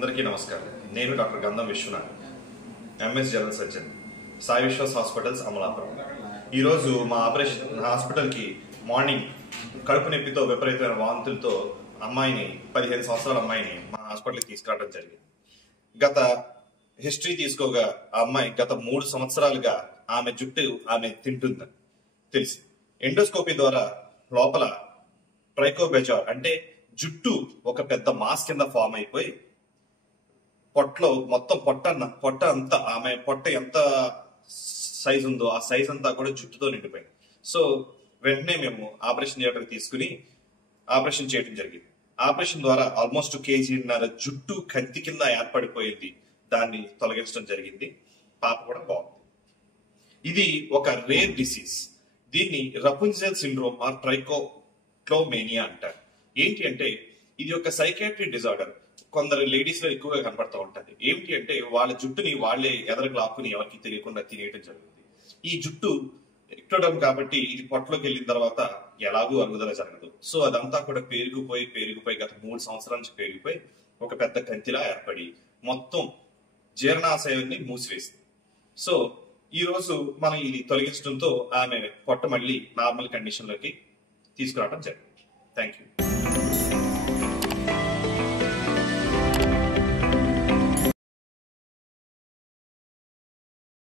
అందరికీ నమస్కారం. నేను doctor Gandham Vishwanath, MS general surgeon, Sai Vishwas hospitals Amalapuram. ఈరోజు మా ఆపరేషన్ హాస్పిటల్కి మార్నింగ్ కడుపు నొప్పితో విపరీతమైన వాంతులతో 15 సంవత్సరాల అమ్మాయిని మా హాస్పిటల్కి తీసుకురావడం జరిగింది. గత హిస్టరీ తీసుకోగా ఆ అమ్మాయి గత 3 సంవత్సరాలుగా ఆమె జుట్టు ఆమె తింటుందని తెలిసి ఎండోస్కోపీ ద్వారా లోపల ట్రైకోబెజార్ అంటే జుట్టు ఒక పెద్ద మాస్ కింద ఫామ్ అయిపోయి పొట్టలో మొత్తం పొట్ట అంతా ఆమె పొట్ట ఎంత సైజ్ ఉందో ఆ సైజ్ అంతా కూడా జుట్టుతో నిండిపోయింది. సో వెంటనే మేము ఆపరేషన్ థియేటర్కి తీసుకుని ఆపరేషన్ చేయడం జరిగింది. ఆపరేషన్ ద్వారా ఆల్మోస్ట్ 1.5 kg జుట్టు కంతి కింద ఏర్పడిపోయింది. దాన్ని తొలగించడం జరిగింది. పాప కూడా బాగుంది. ఇది ఒక రేర్ డిసీజ్. దీన్ని రపుంజెల్ సిండ్రోమ్ ఆర్ ట్రైకోక్లోమేనియా అంటారు. ఏంటి అంటే ఇది ఒక సైకాట్రీ డిజార్డర్. కొందరు లేడీస్ లో ఎక్కువగా కనపడుతూ ఉంటది. ఏంటి అంటే వాళ్ళ జుట్టుని వాళ్ళే ఎదరకు లాక్కుని ఎవరికి తెలియకుండా తినేయడం జరుగుతుంది. ఈ జుట్టు ఎక్టోడమ్ కాబట్టి ఇది పొట్టలోకి వెళ్ళిన తర్వాత ఎలాగూ అరుగుదల జరగదు. సో అదంతా కూడా పేరుకుపోయి గత 3 సంవత్సరాల నుంచి పేరుకుపోయి ఒక పెద్ద కంతిలా ఏర్పడి మొత్తం జీర్ణాశయాన్ని మూసివేసింది. సో ఈ రోజు మనం ఇది తొలగించడంతో ఆమె పొట్ట మళ్ళీ నార్మల్ కండిషన్ లోకి తీసుకురావడం జరిగింది. Thank you.